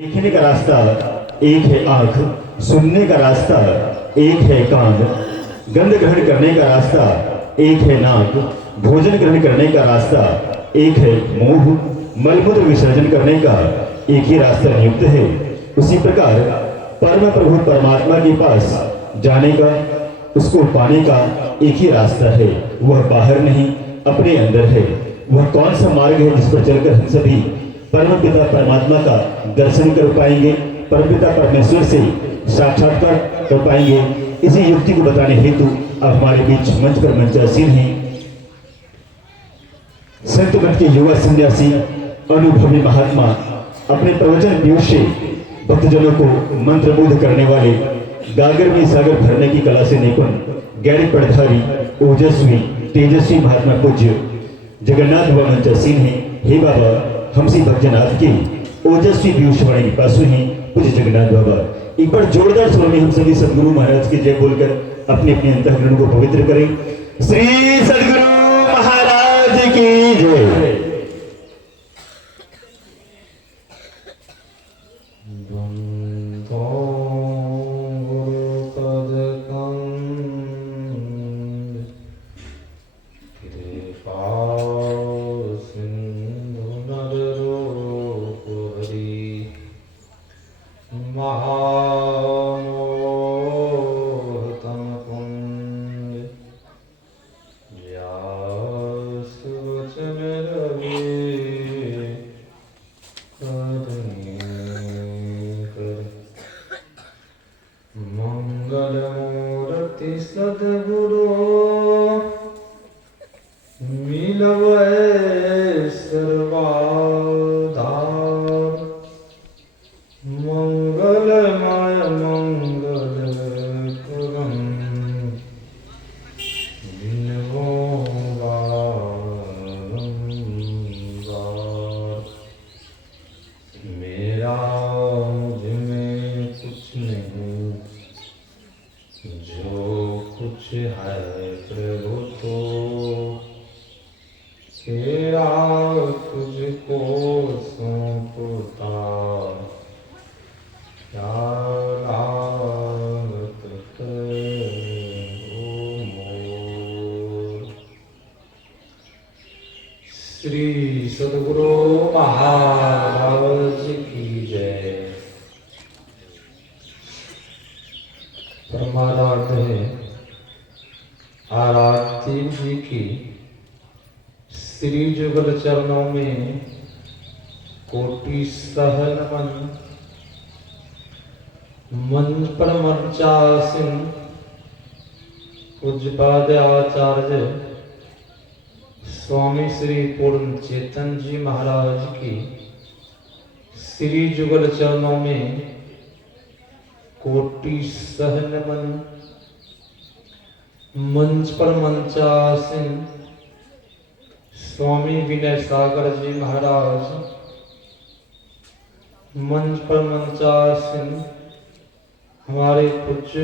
देखने का रास्ता एक है आंख, सुनने का रास्ता एक है कान, गंध ग्रहण करने का रास्ता एक है नाक, भोजन ग्रहण करने का रास्ता एक है मुंह, मलमूत्र विसर्जन करने का एक ही रास्ता नियुक्त है। उसी प्रकार परम प्रभु परमात्मा के पास जाने का, उसको पाने का एक ही रास्ता है। वह बाहर नहीं, अपने अंदर है। वह कौन सा मार्ग है जिस पर चलकर हम सभी परम पिता परमात्मा का दर्शन कर पाएंगे, परम पिता परमेश्वर से साक्षात्कार कर पाएंगे? इसी युक्ति को बताने हेतु अब हमारे बीच मंच पर मंचासीन हैं संत मठ के युवा सन्यासी अनुभवी महात्मा, अपने प्रवचन पीयूष से भक्तजनों को मंत्रमुग्ध करने वाले, गागर में सागर भरने की कला से निपुण, गैरिक पढ़धारी, ओजस्वी तेजस्वी महात्मा पूज्य जगन्नाथ बाबा मंचासीन हैं। हे बाबा, हमसे भक्तजनाथ के ओजस्वी पीयूष वाणी के पास हैं पूज्य जगन्नाथ बाबा। एक बार जोरदार स्वरों में हम सभी सदगुरु महाराज की जय बोलकर अपने अपने अंतःकरण को पवित्र करें। श्री सदगुरु महाराज की जय। मंगलमूर्ति सद्गुरु मिलवै सर्वाधार, मंगलमय मंगल पुरम बिनवो बारंबार। मेरा मुझ में कुछ नहीं, जो कुछ है प्रभु तो तेरा तुझको सौंपता। क्या लागत है ओ मोर। श्री सद्गुरु महाराज की जय। परमाराध्य आराध्य जी की श्री जुगल चरणों में कोटि सहन मन। मंच पर मंचासीन पूज्यपाद आचार्य स्वामी श्री पूर्ण चेतन जी महाराज की श्री जुगल चरणों में कोटि सहन मन। मंच पर मंचासीन स्वामी विनय सागर जी महाराज, मंच पर मंचासीन हमारे पूज्य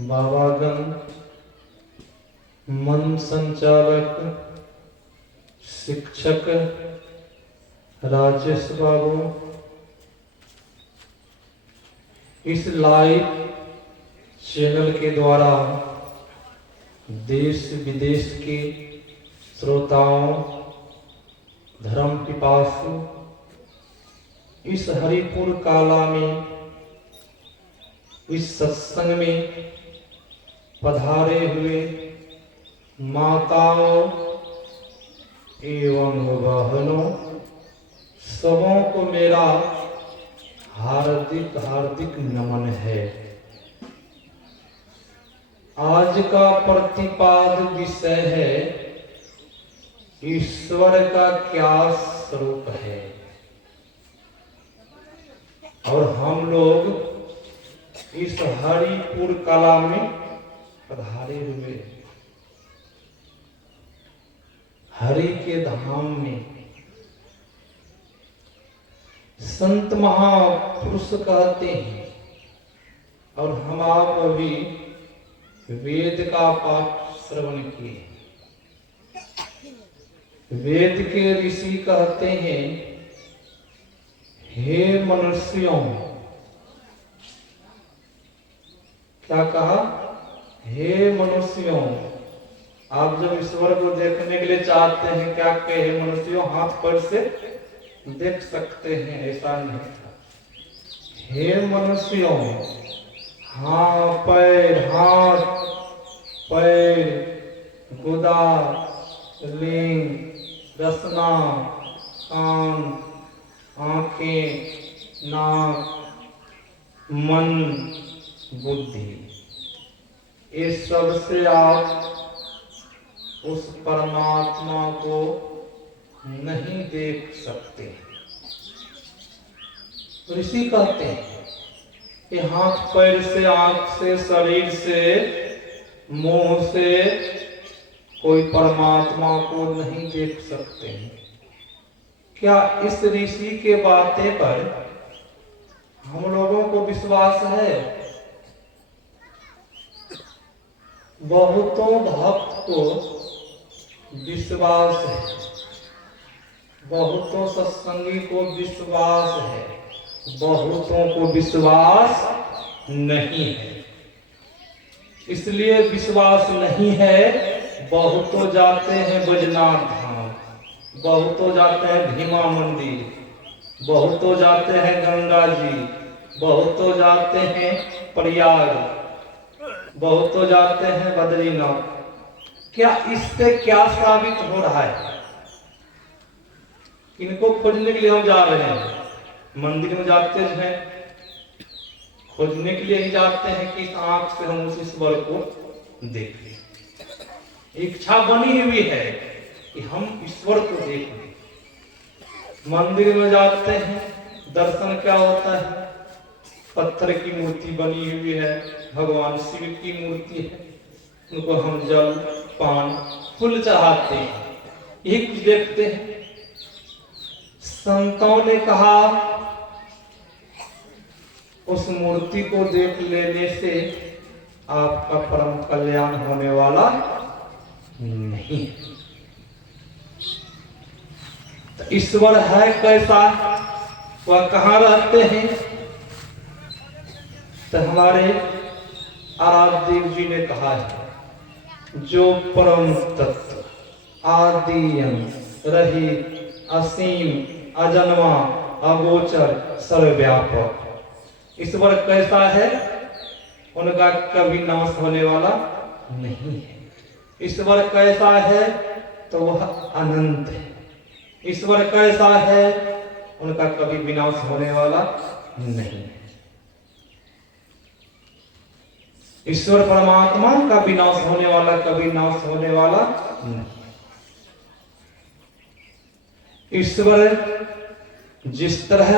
बाबागण, मंच संचालक शिक्षक राजेश बाबू, इस लाइव चैनल के द्वारा देश विदेश के श्रोताओं, धर्म पिपासु, इस हरिपुर काला में इस सत्संग में पधारे हुए माताओं एवं बहनों, सबों को मेरा हार्दिक हार्दिक नमन है। आज का प्रतिपाद विषय है ईश्वर का क्या स्वरूप है। और हम लोग इस हरिपुर कला में पधारे हुए हरि के धाम में संत महापुरुष कहते हैं, और हम आप अभी वेद का पाठ श्रवण किए। वेद के ऋषि कहते हैं, हे मनुष्यों, क्या कहा? हे मनुष्यों। आप जब ईश्वर को देखने के लिए चाहते हैं, क्या कहे? हे मनुष्यों, हाथ पैर से देख सकते हैं, ऐसा नहीं था। हे मनुष्यों, हाँ पैर, हाथ पैर, गुदा, लिंग, रसना, कान, आंखें, नाक, मन, बुद्धि, इस सब से आप उस परमात्मा को नहीं देख सकते। ऋषि कहते हैं कि हाथ पैर से, आंख से, शरीर से, मुंह से कोई परमात्मा को नहीं देख सकते हैं। क्या इस ऋषि के बातें पर हम लोगों को विश्वास है? बहुतों भक्त को विश्वास है, बहुतों सत्संगी को विश्वास है, बहुतों को विश्वास नहीं है। इसलिए विश्वास नहीं है, बहुतों जाते हैं बैजनाथ धाम, बहुतों जाते हैं भीमा मंदिर, बहुतों जाते हैं गंगा जी, बहुतों जाते हैं प्रयाग, बहुतों जाते हैं बद्रीनाथ। क्या इससे क्या साबित हो रहा है? इनको खोजने के लिए हम जा रहे हैं, मंदिर में जाते हैं, खोजने के लिए ही जाते हैं कि इस आंख से हम उस ईश्वर को देख लें। इच्छा बनी हुई है कि हम ईश्वर को देख लें। मंदिर में जाते हैं, दर्शन क्या होता है? पत्थर की मूर्ति बनी हुई है, भगवान शिव की मूर्ति है, उनको हम जल, पान, फूल चढ़ाते हैं, यही कुछ देखते हैं। संतों ने कहा उस मूर्ति को देख लेने से आपका परम कल्याण होने वाला नहीं। तो ईश्वर है कैसा? वह कहाँ रहते हैं? तो हमारे आराध्य देव जी ने कहा है, जो परम तत्व आदि अंत रहित असीम अजन्मा अगोचर सर्वव्यापक, ईश्वर कैसा है? उनका कभी नाश होने वाला नहीं है। ईश्वर कैसा है? तो वह अनंत है। ईश्वर कैसा है? उनका कभी विनाश होने वाला नहीं है। ईश्वर परमात्मा का विनाश होने वाला, कभी नाश होने वाला नहीं। ईश्वर जिस तरह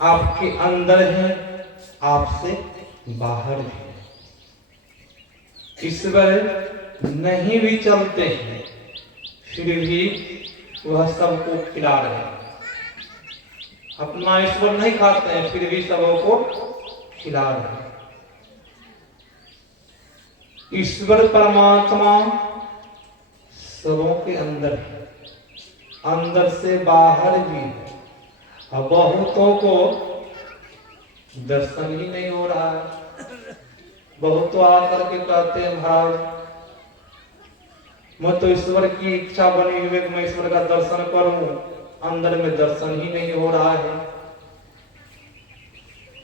आपके अंदर है, आपसे बाहर है। ईश्वर नहीं भी चलते हैं, फिर भी वह सबको खिला रहे हैं। अपना ईश्वर नहीं खाते हैं, फिर भी सबों को खिला रहे हैं। ईश्वर परमात्मा सबों के अंदर है, अंदर से बाहर भी है। अब बहुतों को दर्शन ही नहीं हो रहा है। बहुत तो आकर के कहते हैं, महाराज मैं तो ईश्वर की इच्छा बनी हुई कि मैं ईश्वर का दर्शन करूं, अंदर में दर्शन ही नहीं हो रहा है।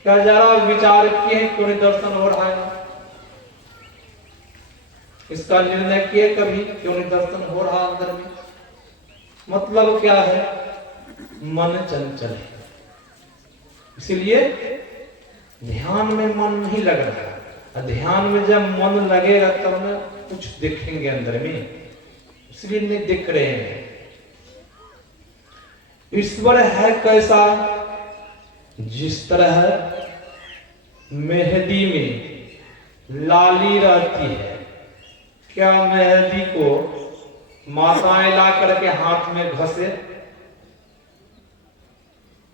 क्या जरा विचार किए क्यों नहीं दर्शन हो रहा है? इसका निर्णय किए कभी क्यों नहीं दर्शन हो रहा अंदर में? मतलब क्या है? मन चंचल है, इसलिए ध्यान में मन नहीं लग रहा। ध्यान में जब मन लगेगा तब ना कुछ देखेंगे अंदर में, इसलिए नहीं दिख रहे हैं। ईश्वर है कैसा? जिस तरह मेहंदी में लाली रहती है, क्या मेहंदी को माताएं ला करके हाथ में घसे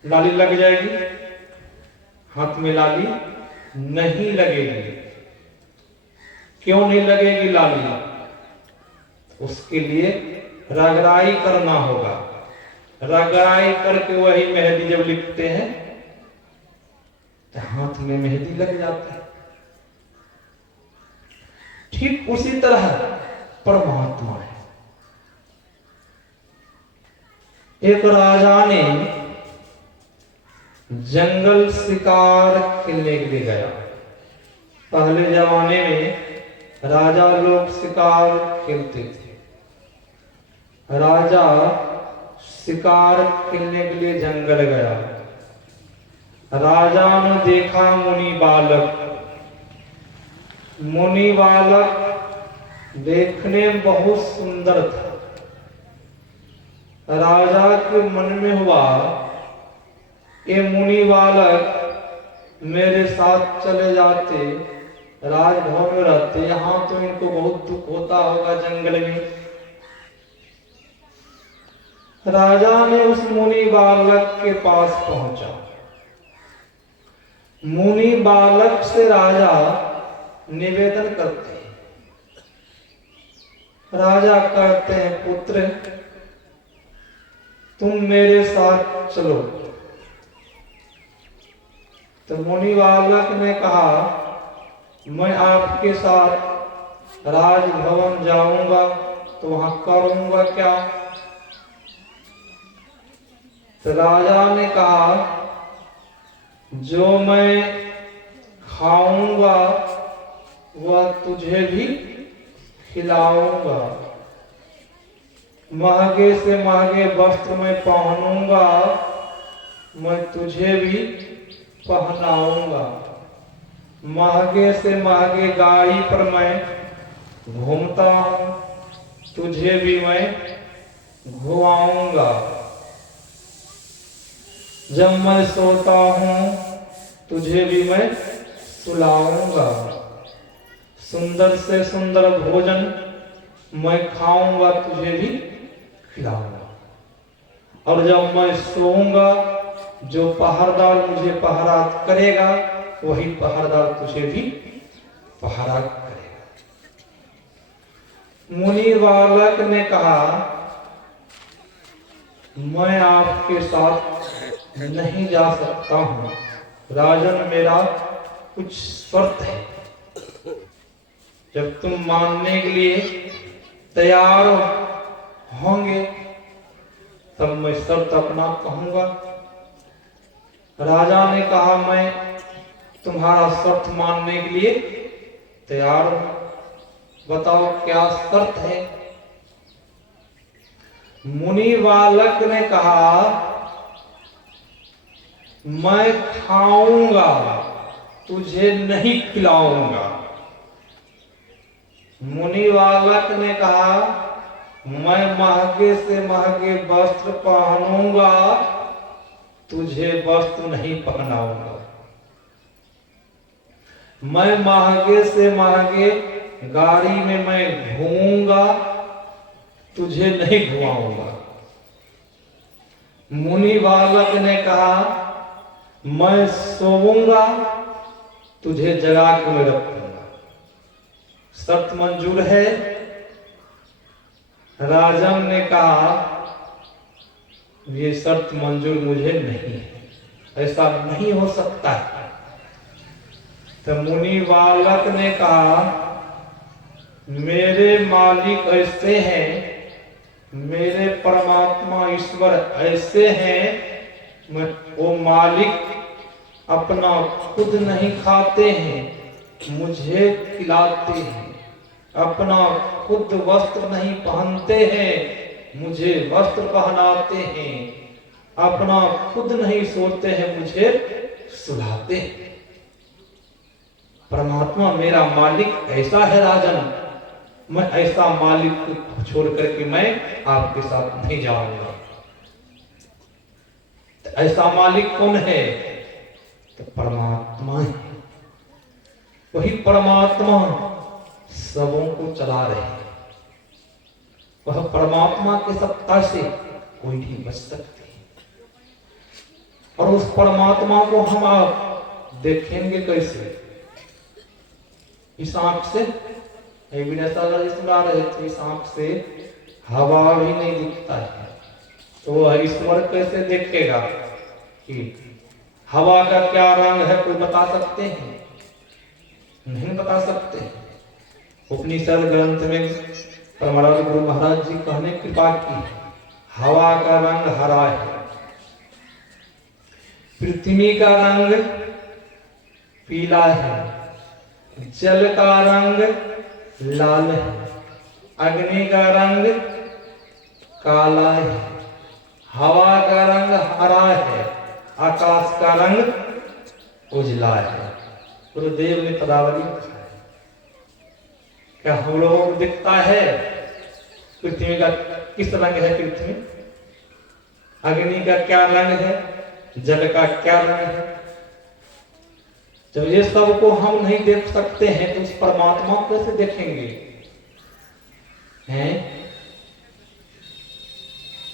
लाली लग जाएगी? हाथ में लाली नहीं लगेगी। क्यों नहीं लगेगी लाली? उसके लिए रगड़ाई करना होगा। रगड़ाई करके वही मेहंदी जब लिखते हैं तो हाथ में मेहंदी लग जाती है। ठीक उसी तरह परमात्मा है। एक राजा ने जंगल शिकार खेलने के लिए गया। पहले जमाने में राजा लोग शिकार खेलते थे। राजा शिकार खेलने के लिए जंगल गया। राजा ने देखा मुनि बालक। मुनि बालक देखने में बहुत सुंदर था। राजा के मन में हुआ ये मुनि बालक मेरे साथ चले जाते, राजभवन में रहते, यहाँ तो इनको बहुत दुख होता होगा जंगल में। राजा ने उस मुनि बालक के पास पहुंचा। मुनि बालक से राजा निवेदन करते हैं। राजा कहते हैं पुत्र तुम मेरे साथ चलो। तो मुनि बालक ने कहा मैं आपके साथ राजभवन जाऊंगा तो वहां करूंगा क्या? तो राजा ने कहा जो मैं खाऊंगा वह तुझे भी खिलाऊंगा, महंगे से महंगे वस्त्र मैं पहनूंगा, मैं तुझे भी पहनाऊंगा, महंगे से महंगे गाड़ी पर मैं घूमता हूं, तुझे भी मैं घुमाऊंगा, जब मैं सोता हूं तुझे भी मैं सुलाऊंगा, सुंदर से सुंदर भोजन मैं खाऊंगा, तुझे भी खिलाऊंगा, और जब मैं सोऊंगा जो पहरेदार मुझे पहरा करेगा वही पहरेदार तुझे भी पहरा करेगा। मुनि बालक ने कहा मैं आपके साथ नहीं जा सकता हूं, राजन मेरा कुछ शर्त है। जब तुम मानने के लिए तैयार होंगे तब मैं शर्त अपना कहूंगा। राजा ने कहा मैं तुम्हारा शर्त मानने के लिए तैयार हूं, बताओ क्या शर्त है? मुनि बालक ने कहा मैं खाऊंगा तुझे नहीं खिलाऊंगा। मुनि बालक ने कहा मैं महंगे से महंगे वस्त्र पहनूंगा, तुझे वस्त्र नहीं पहनाऊंगा, मैं महंगे से महंगे गाड़ी में मैं घूमूंगा, तुझे नहीं घुमाऊंगा। मुनि बालक ने कहा मैं सोऊंगा तुझे जगा के मैं रखूंगा, शर्त मंजूर है? राजन ने कहा ये शर्त मंजूर मुझे नहीं है, ऐसा नहीं हो सकता है। तो मुनि बालक ने कहा मेरे मालिक ऐसे हैं, मेरे परमात्मा ईश्वर ऐसे हैं, वो मालिक अपना खुद नहीं खाते हैं, मुझे खिलाते हैं, अपना खुद वस्त्र नहीं पहनते हैं, मुझे वस्त्र पहनाते हैं, अपना खुद नहीं सोते हैं, मुझे सुलाते हैं। परमात्मा मेरा मालिक ऐसा है राजन, मैं ऐसा मालिक को छोड़ करके मैं आपके साथ नहीं जाऊंगा। तो ऐसा मालिक कौन है? तो परमात्मा है। वही परमात्मा सबों को चला रहे हैं। वह परमात्मा की सत्ता से कोई नहीं बच सकते। और उस परमात्मा को हम आप देखेंगे कैसे? इस आंख से सुना रहे थे, इस आंख से हवा भी नहीं दिखता है, तो वह ईश्वर कैसे देखेगा कि हवा का क्या रंग है, कोई बता सकते हैं? नहीं बता सकते। उपनिषद ग्रंथ में परमानंद गुरु महाराज जी कहने कृपा की, हवा का रंग हरा है, पृथ्वी का रंग पीला है, जल का रंग लाल है, अग्नि का रंग काला है, हवा का रंग हरा है, आकाश का रंग उजला है। गुरुदेव ने पदावली लिखा है। क्या हम लोगों को दिखता है पृथ्वी का किस रंग है? पृथ्वी, अग्नि का क्या रंग है, जल का क्या रंग है? जब ये सब को हम नहीं देख सकते हैं तो उस परमात्मा को कैसे देखेंगे? हैं?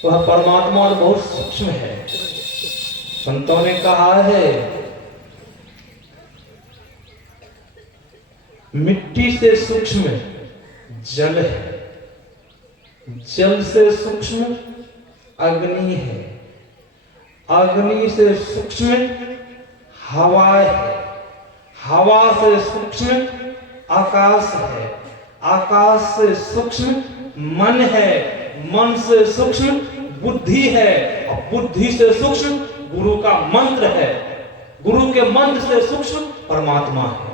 वह परमात्मा बहुत सूक्ष्म है। संतों ने कहा है मिट्टी से सूक्ष्म जल है, जल से सूक्ष्म अग्नि है, अग्नि से सूक्ष्म हवा है, हवा से सूक्ष्म आकाश है, आकाश से सूक्ष्म मन है, मन से सूक्ष्म बुद्धि है, और बुद्धि से सूक्ष्म गुरु का मंत्र है, गुरु के मंत्र से सूक्ष्म परमात्मा है।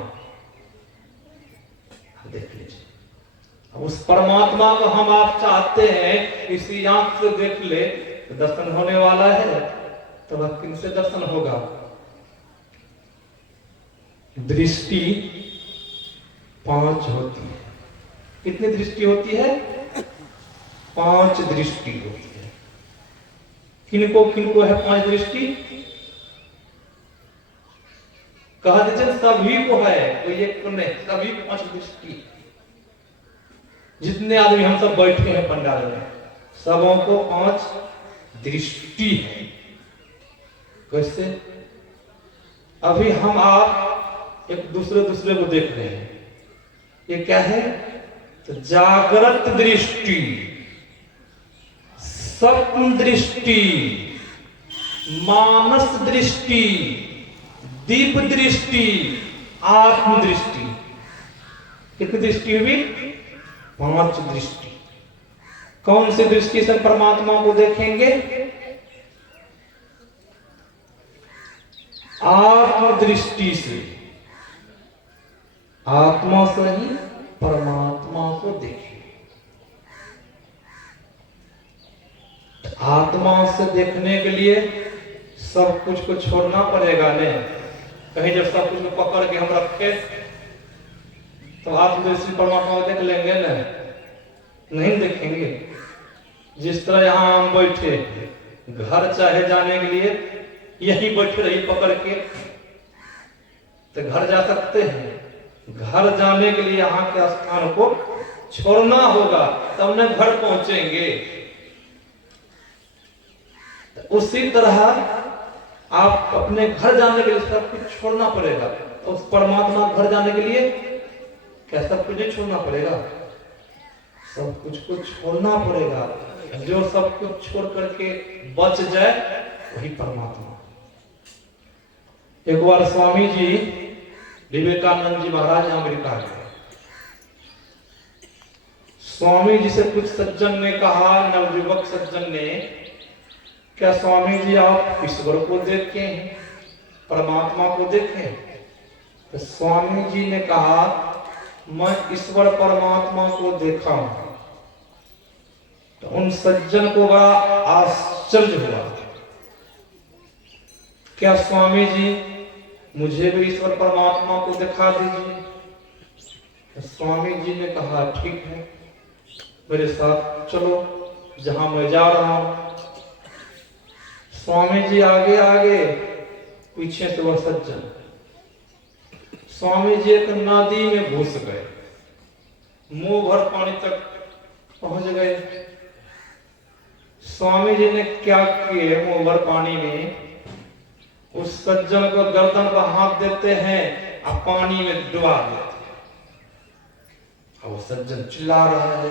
देख लीजिए, अब उस परमात्मा को हम आप चाहते हैं इसी आंख से देख ले तो दर्शन होने वाला है, तो वह किनसे दर्शन होगा? दृष्टि 5 होती है। कितनी दृष्टि होती है? 5 दृष्टि होती है। किनको किनको है 5 दृष्टि? कहा दीजिए, सभी को है, कोई एक को नहीं, सभी 5 दृष्टि। जितने आदमी हम सब बैठे हैं पंडाल में, सबों को 5 दृष्टि है। कैसे? अभी हम आप एक दूसरे को देख रहे हैं, ये क्या है? तो जागृत दृष्टि, स्वप्न दृष्टि, मानस दृष्टि, दीप दृष्टि, आत्म दृष्टि। कितनी दृष्टि हुई? 5 दृष्टि। कौन सी दृष्टि से परमात्मा को देखेंगे? आत्म दृष्टि से, आत्मा से ही परमात्मा को देखेंगे। आत्मा से देखने के लिए सब कुछ को छोड़ना पड़ेगा ने। कहीं जब सब कुछ को पकड़ के हम रखे तो आत्मदृष्टि परमात्मा को देख लेंगे ना? नहीं देखेंगे। जिस तरह यहाँ हम बैठे, घर चाहे जाने के लिए यही बैठे रही पकड़ के तो घर जा सकते हैं। घर जाने के लिए यहाँ के स्थान को छोड़ना होगा, तब न घर पहुंचेंगे। उसी तरह आप अपने घर जाने के लिए सब कुछ छोड़ना पड़ेगा। तो उस परमात्मा घर जाने के लिए क्या सब कुछ नहीं छोड़ना पड़ेगा? सब कुछ को छोड़ना पड़ेगा। जो सब कुछ छोड़ करके बच जाए वही परमात्मा। एक बार स्वामी जी विवेकानंद जी महाराज अमेरिका गए। स्वामी जी से कुछ सज्जन ने कहा, नवयुवक सज्जन ने, क्या स्वामी जी आप ईश्वर को देखें, परमात्मा को देखें? तो स्वामी जी ने कहा, मैं ईश्वर परमात्मा को देखा हूं। तो उन सज्जन को बड़ा आश्चर्य हुआ, क्या स्वामी जी मुझे भी ईश्वर परमात्मा को दिखा दीजिए? तो स्वामी जी ने कहा, ठीक है, मेरे साथ चलो जहां मैं जा रहा हूं। स्वामी जी आगे आगे, पीछे से वह सज्जन। स्वामी जी एक नदी में घुस गए, मुंह भर पानी तक पहुंच गए। स्वामी जी ने क्या किए, मुंह भर पानी में उस सज्जन को गर्दन पर हाथ देते हैं और पानी में डुबा देते हैं। अब वो सज्जन चिल्ला रहा है।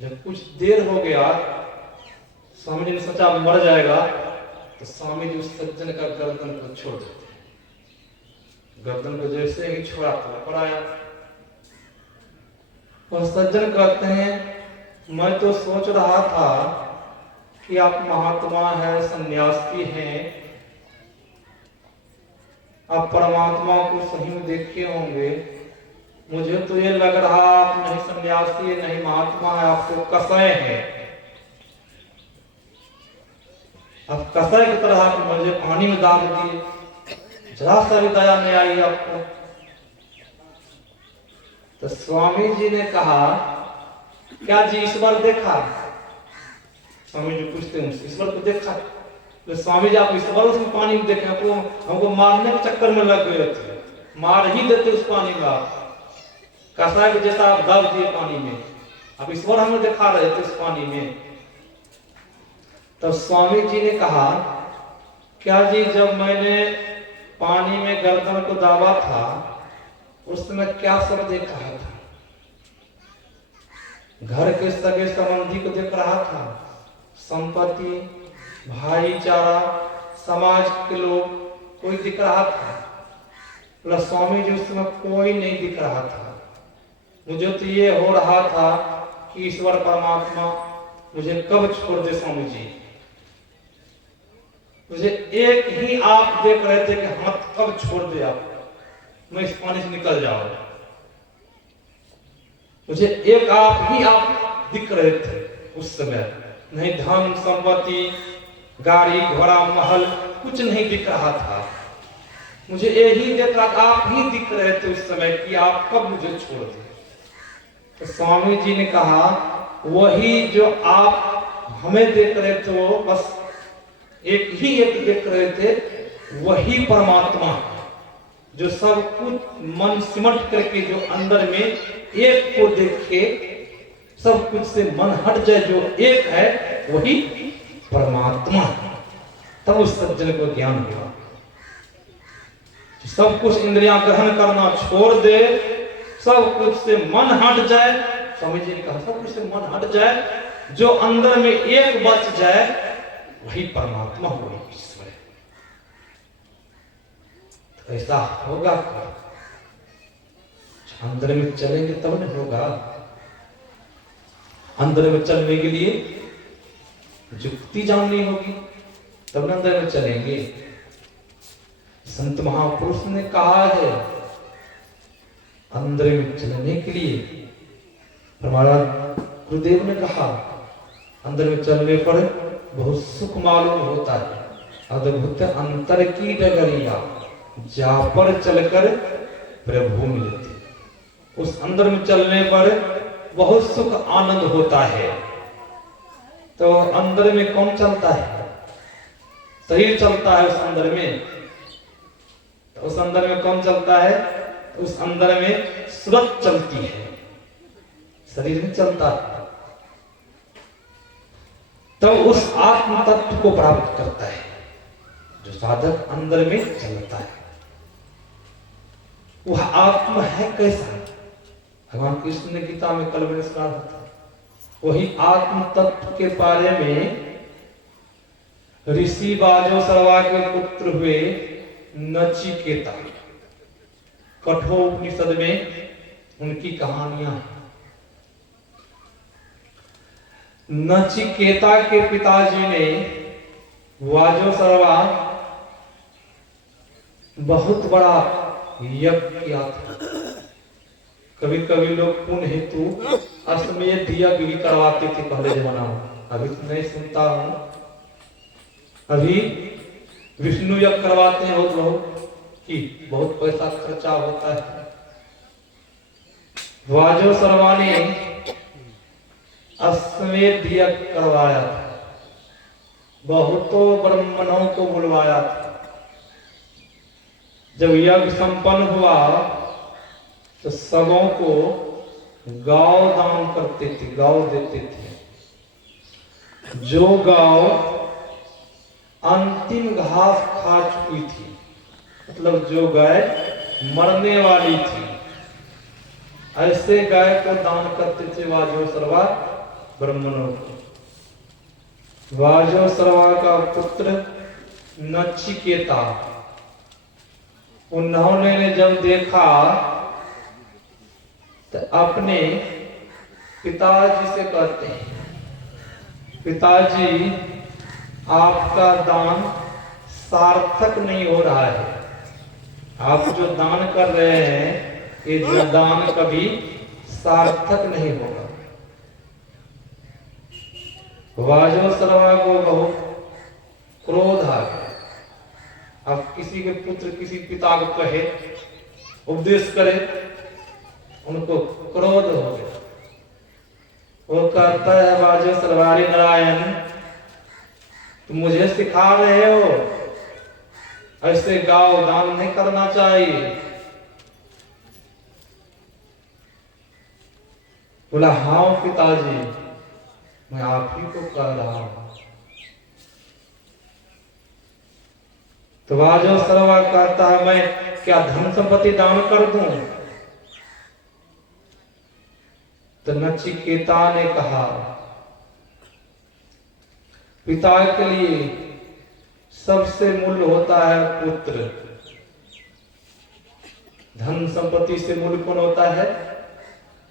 जब कुछ देर हो गया, स्वामी जी ने सोचा मर जाएगा, तो स्वामी जी उस सज्जन का गर्दन को छोड़ देते हैं। गर्दन को जैसे ही छोड़ा तो पर आया। और सज्जन कहते हैं मैं तो सोच रहा था कि आप महात्मा हैं, सन्यासी हैं, आप परमात्मा को सही में देखे होंगे। मुझे तो ये लग रहा आप नहीं सन्यासी नहीं महात्मा है, आप तो कसाई हैं। आप कसाई की तरह आप मुझे पानी में डाल दिए, जरा सा भी दया नहीं आई आपको। तो स्वामी जी ने कहा क्या जी ईश्वर देखा? स्वामी जी पूछते हैं ईश्वर को देखा? तो स्वामी जी आप ईश्वर उसमें पानी में देखे? हमको मारने के चक्कर में लग गए थे, मार ही देते उस पानी में। आप कसाई के जैसा आप दब दिए पानी में, अब ईश्वर हमें दिखा रहे थे उस पानी में। तब स्वामी जी ने कहा क्या जी जब मैंने पानी में गर्दन को दाबा था उस समय क्या सब देख रहा था? घर के सगे संबंधी को देख रहा था, संपत्ति, भाईचारा, समाज के लोग, कोई दिख रहा था? बोला स्वामी जी उस समय कोई नहीं दिख रहा था। मुझे तो ये हो रहा था कि ईश्वर परमात्मा मुझे कब छोड़ दे। स्वामी जी मुझे एक ही आप देख रहे थे कि हाथ कब छोड़ दे आप, मैं इस पानी से निकल जाऊं। मुझे एक आप ही आप दिख रहे थे उस समय, नहीं धन संपत्ति, गाड़ी घोड़ा महल कुछ नहीं दिख रहा था। मुझे यही देख रहा था, आप ही दिख रहे थे उस समय कि आप कब मुझे छोड़ दे। तो स्वामी जी ने कहा वही जो आप हमें देख रहे थे वो बस एक ही एक देख रहे थे, वही परमात्मा जो सब कुछ मन सिमट करके जो अंदर में एक को देखे, सब कुछ से मन हट जाए, जो एक है वही परमात्मा। तब उस सज्जन को ज्ञान हुआ। सब कुछ इंद्रियां ग्रहण करना छोड़ दे, सब कुछ से मन हट जाए। स्वामी जी ने कहा सब कुछ से मन हट जाए, जो अंदर में एक बच जाए वही परमात्मा, वही ईश्वर है। तो ऐसा होगा अंदर में चलेंगे तब नहीं होगा। अंदर में चलने के लिए युक्ति जाननी होगी, तब ना अंदर में चलेंगे। संत महापुरुष ने कहा है अंदर में चलने के लिए, हमारा गुरुदेव ने कहा अंदर में चलने पर बहुत सुख मालूम होता है। अद्भुत अंतर की डगरिया जा पर चलकर प्रभु मिलते। उस अंदर में चलने पर बहुत सुख आनंद होता है। तो अंदर में कौन चलता है? शरीर चलता है उस अंदर में। तो उस अंदर में कौन चलता है? उस अंदर में सूरत चलती है, शरीर में चलता है। तो उस आत्म तत्व को प्राप्त करता है जो साधक अंदर में चलता है। वह आत्मा है कैसा? भगवान कृष्ण ने गीता में कल मैंने सुना था, वही आत्म तत्व के बारे में ऋषि बाजो सर्वा के पुत्र हुए नचिकेता, कठोपनिषद में उनकी कहानियां हैं। नचिकेता के पिताजी ने वाजो सर्वा बहुत बड़ा यज्ञ किया था। कभी कभी लोग पुण्य हेतु अश्वमेध यज्ञ भी करवाते थे पहले जमाना में। अभी तो नहीं सुनता हूं, अभी विष्णु यज्ञ करवाते हैं बहुत लोग कि बहुत पैसा खर्चा होता है। वाजो सर्वा ने अश्वमेध यज्ञ करवाया था, बहुतों ब्राह्मणों को बुलवाया था। जब यज्ञ संपन्न हुआ तो सबों को गांव दान करते थे, गांव देते थे। जो गांव अंतिम घास खा चुकी थी, मतलब जो गाय मरने वाली थी, ऐसे गाय को दान करते थे वाजो सर्वा ब्राह्मणों को। वाजोश्रवा का पुत्र नचिकेता, उन्होंने जब देखा तो अपने पिताजी से कहते हैं, पिताजी आपका दान सार्थक नहीं हो रहा है, आप जो दान कर रहे हैं ये जो दान कभी सार्थक नहीं होगा। वाजोश्रवा को बहुत क्रोध आ गया। अब किसी के पुत्र किसी पिता को कहे, उपदेश करे, उनको क्रोध हो गया। वो कहता है, वाजोश्रवारी नारायण, तुम मुझे सिखा रहे हो ऐसे गाँव दान नहीं करना चाहिए। बोला, हाँ पिताजी, मैं आप ही को कह रहा हूं। तो वाजोश्रवा कहता है, मैं क्या धन संपत्ति दान कर दूं? तो नचिकेता ने कहा, पिता के लिए सबसे मूल्य होता है पुत्र, धन संपत्ति से मूल्य कौन होता है?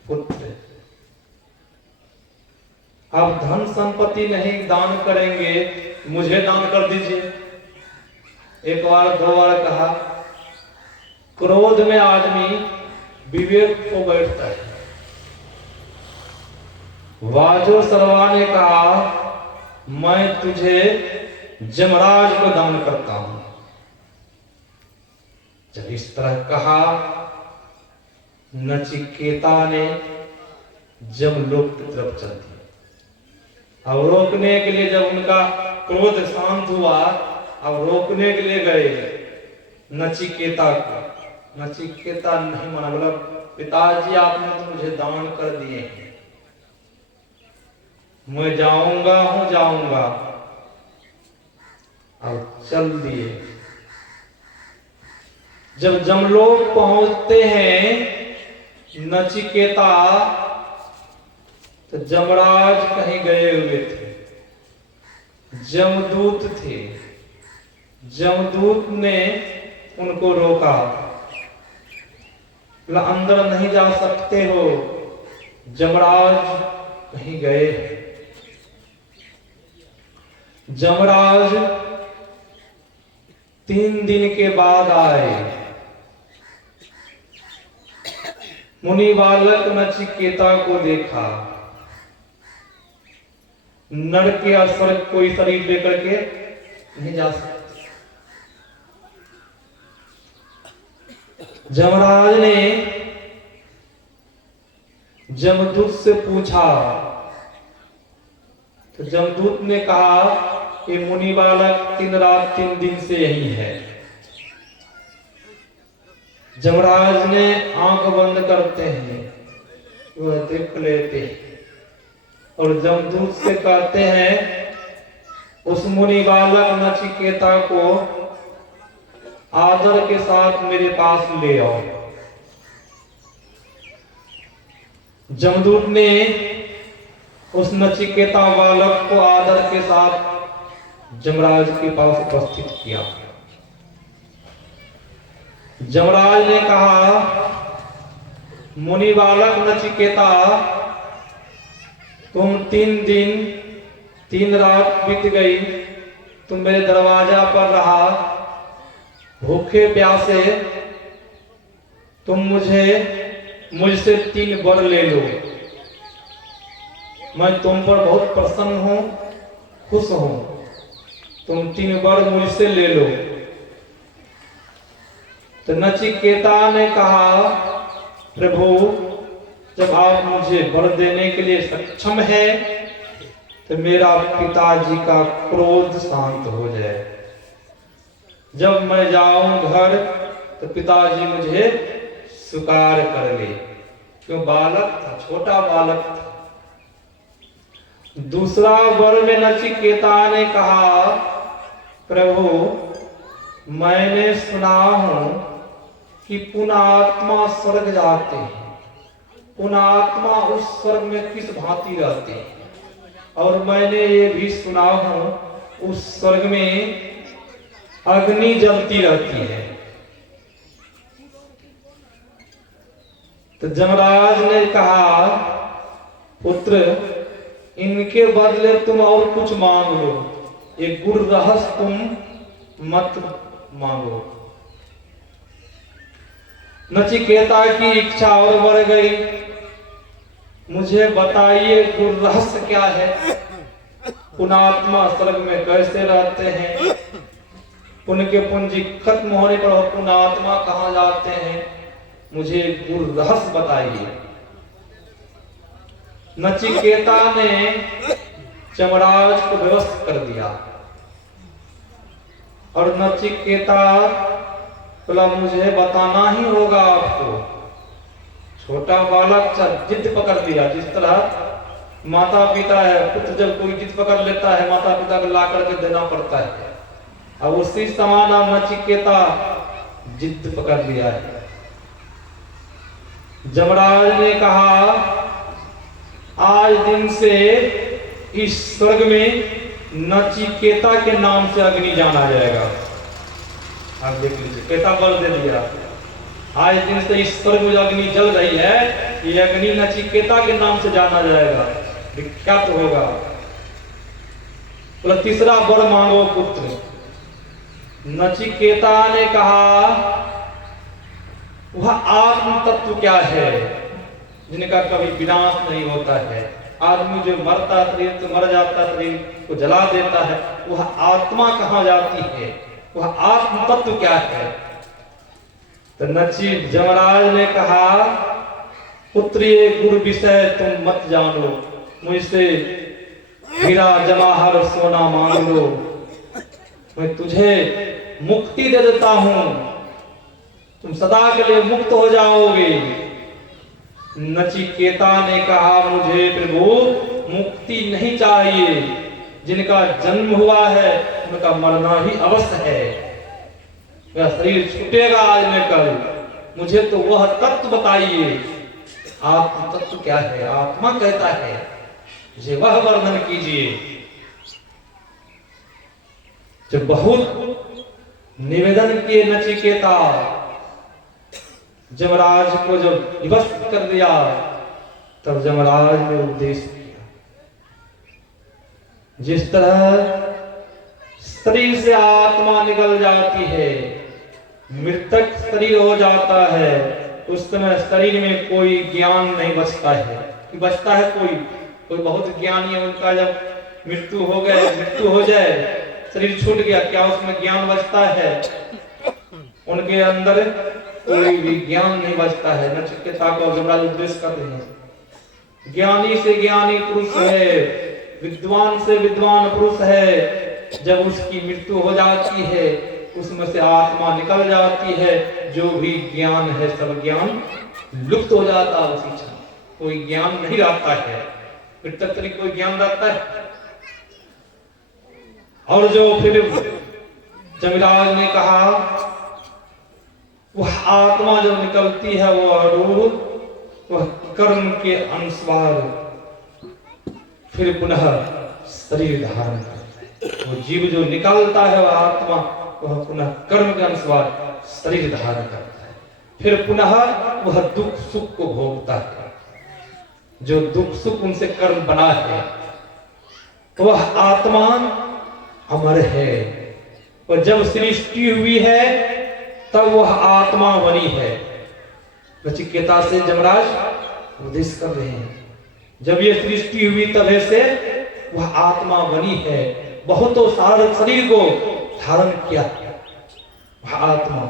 पुत्र। आप धन संपत्ति नहीं दान करेंगे, मुझे दान कर दीजिए। एक बार दो बार कहा, क्रोध में आदमी विवेक को बैठता है। वाजोश्रवा ने कहा, मैं तुझे जमराज को दान करता हूं। जब इस तरह कहा, नचिकेता ने जमलोक की तरफ चल दिया। अब रोकने के लिए जब उनका क्रोध शांत हुआ, अब रोकने के लिए गए नचिकेता को। नचिकेता नहीं माना, बोला, पिताजी आपने तो मुझे दान कर दिए हैं, मैं जाऊंगा। अब चल दिए। जब जमलोक पहुंचते हैं नचिकेता, तो जमराज कहीं गए हुए थे, जमदूत थे। जमदूत ने उनको रोका, बोला, अंदर नहीं जा सकते हो, जमराज कहीं गए। जमराज 3 दिन के बाद आए। मुनि बालक नचिकेता को देखा, नर के असर कोई शरीर लेकर के नहीं जा सकते। जमराज ने जमदूत से पूछा, तो जमदूत ने कहा कि मुनि बालक 3 रात 3 दिन से यही है। जमराज ने आंख बंद करते हैं, वह देख लेते हैं और जमदूत से कहते हैं, उस मुनि बालक नचिकेता को आदर के साथ मेरे पास ले आओ। जमदूत ने उस नचिकेता बालक को आदर के साथ जमराज के पास उपस्थित किया। जमराज ने कहा, मुनि बालक नचिकेता, तुम 3 दिन 3 रात बीत गई, तुम मेरे दरवाजा पर रहा, भूखे प्यासे, तुम मुझसे 3 वर ले लो, मैं तुम पर बहुत प्रसन्न हूं, खुश हूं, तुम 3 वर मुझसे ले लो। तो नचिकेता ने कहा, प्रभु, जब आप मुझे वर देने के लिए सक्षम है तो मेरा पिताजी का क्रोध शांत हो जाए। जब मैं जाऊं घर तो पिताजी मुझे स्वीकार कर ले, क्यों बालक था, छोटा बालक था। दूसरा वर में नचिकेता ने कहा, प्रभु, मैंने सुना हूं कि पुण्यात्मा स्वर्ग जाते हैं, पुण्यात्मा उस स्वर्ग में किस भांति रहते हैं। और मैंने ये भी सुना हूं उस स्वर्ग में अग्नि जलती रहती है। तो जमराज ने कहा, पुत्र इनके बदले तुम और कुछ मांग लो, ये गुड़ रहस्य तुम मत मांगो। नचिकेता की इच्छा और बढ़ गई, मुझे बताइए गुड़ रहस्य क्या है, पुणात्मा स्वर्ग में कैसे रहते हैं, उनके पूंजी खत्म होने पर पुणात्मा कहाँ जाते हैं, मुझे गुड़ रहस्य बताइए। नचिकेता ने जमराज को व्यवस्थित कर दिया और नचिकेता बोला, मुझे बताना ही होगा आपको। छोटा बालक जिद पकड़ लिया, जिस तरह माता पिता है, पुत्र जब कोई जिद पकड़ लेता है माता पिता को ला करके देना पड़ता है, अब उसी समान नचिकेता जिद पकड़ लिया है। जमराज ने कहा, आज दिन से इस स्वर्ग में नचिकेता के नाम से अग्नि जाना जाएगा। आप देख लीजिए, कैसा बल दे दिया। आज दिन से इस स्वर्ग में अग्नि जल रही है, ये अग्नि नचिकेता के नाम से जाना जाएगा, विख्यात होगा। बोला, तीसरा वर मांगो पुत्र। नचिकेता ने कहा, वह आत्म तत्व क्या है जिनका कभी विनाश नहीं होता है। आदमी जो मरता है, शरीर तो मर जाता है, शरीर को जला देता है, वह आत्मा कहाँ जाती है, वह आत्म तत्व क्या है। तो जमराज ने कहा, पुत्र ये गुरु विषय तुम मत जानो, मुझसे हीरा जवाहर सोना मांग लो, मैं तुझे मुक्ति दे देता हूं, तुम सदा के लिए मुक्त हो जाओगे। नचिकेता ने कहा, मुझे प्रभु मुक्ति नहीं चाहिए, जिनका जन्म हुआ है उनका मरना ही अवश्य है, मेरा शरीर छूटेगा आज न कल, मुझे तो वह तत्व बताइए, आत्म तत्व क्या है, आत्मा कहता है, मुझे वह वर्णन कीजिए। जब बहुत निवेदन किए नचिकेता, जमराज को जब विवश कर दिया, तब जमराज ने उपदेश किया। जिस तरह शरीर से आत्मा निकल जाती है, मृतक शरीर हो जाता है, उस समय शरीर में कोई ज्ञान नहीं बचता है। कि बचता है कोई बहुत ज्ञानी है, उनका जब मृत्यु हो जाए, शरीर छूट गया, क्या उसमें ज्ञान बचता है? उनके अंदर कोई भी ज्ञान नहीं बचता है। नचिकेता को जमराज उपदेश कर रहे हैं, ज्ञानी से ज्ञानी पुरुष है, विद्वान से विद्वान पुरुष है, जब उसकी मृत्यु हो जाती है, उसमें से आत्मा निकल जाती है, जो भी ज्ञान है सब ज्ञान लुप्त हो जाता है उसी क्षण, कोई ज्ञान नहीं रहता है, मृतक शरीर कोई ज्ञान रहता है। और जो फिर जमराज ने कहा, वह आत्मा जब निकलती है, वह कर्म के अनुसार फिर पुनः शरीर धारण करता है। वो जीव जो निकलता है, वह आत्मा वह पुनः कर्म के अनुसार शरीर धारण करता है, फिर पुनः वह दुख सुख को भोगता है। जो दुख सुख उनसे कर्म बना है, वह आत्मा अमर है। और जब सृष्टि हुई है, तब वह आत्मा बनी है। नचिकेता से जमराज उपदेश कर रहे हैं, जब ये सृष्टि हुई तब से वह आत्मा बनी है, बहुतों सारे शरीर को धारण किया वह आत्मा,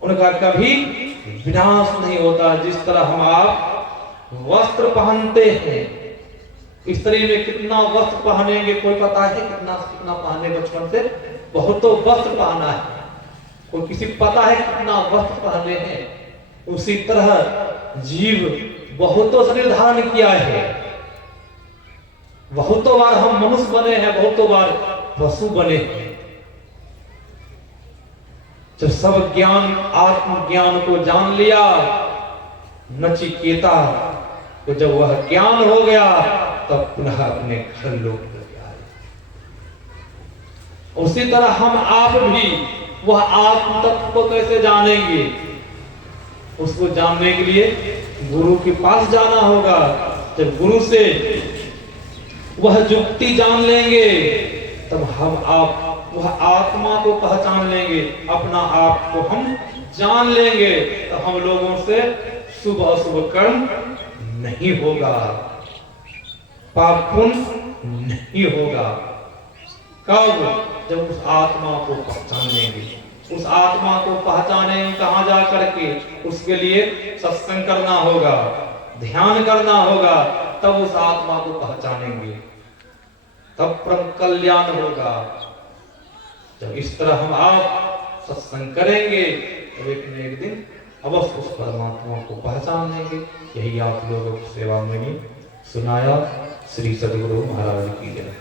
उनका कभी विनाश नहीं होता। जिस तरह हम आप वस्त्र पहनते हैं, इस शरीर में कितना वस्त्र पहनेंगे कोई पता है? कितना पहने बचपन से बहुतों वस्त्र पहना है, कोई किसी को पता है कितना वस्त्र पहने हैं? उसी तरह जीव बहुतों शरीर धारण किया है, बहुतों बार हम मनुष्य बने हैं, बहुतों बार पशु बने हैं। जब सब ज्ञान आत्मज्ञान को जान लिया नचिकेता को, जब वह ज्ञान हो गया, तब पुनः अपने घर लोग आए। उसी तरह हम आप भी वह आत्म तत्व को कैसे जानेंगे? उसको जानने के लिए गुरु के पास जाना होगा। जब गुरु से वह युक्ति जान लेंगे तब हम आप वह आत्मा को पहचान लेंगे, अपना आप को हम जान लेंगे, तो हम लोगों से शुभ अशुभ कर्म नहीं होगा, पाप पुण्य नहीं होगा। कब? जब उस आत्मा को पहचान लेंगे। उस आत्मा को पहचाने कहाँ जा करके? उसके लिए सत्संग करना होगा, ध्यान करना होगा, तब उस आत्मा को पहचानेंगे, तब परम कल्याण होगा। जब इस तरह हम आप सत्संग करेंगे तो एक न एक दिन अवश्य उस परमात्मा को पहचान लेंगे। यही आप लोगों को सेवा में सुनाया। श्री सद्गुरु महाराज की जय।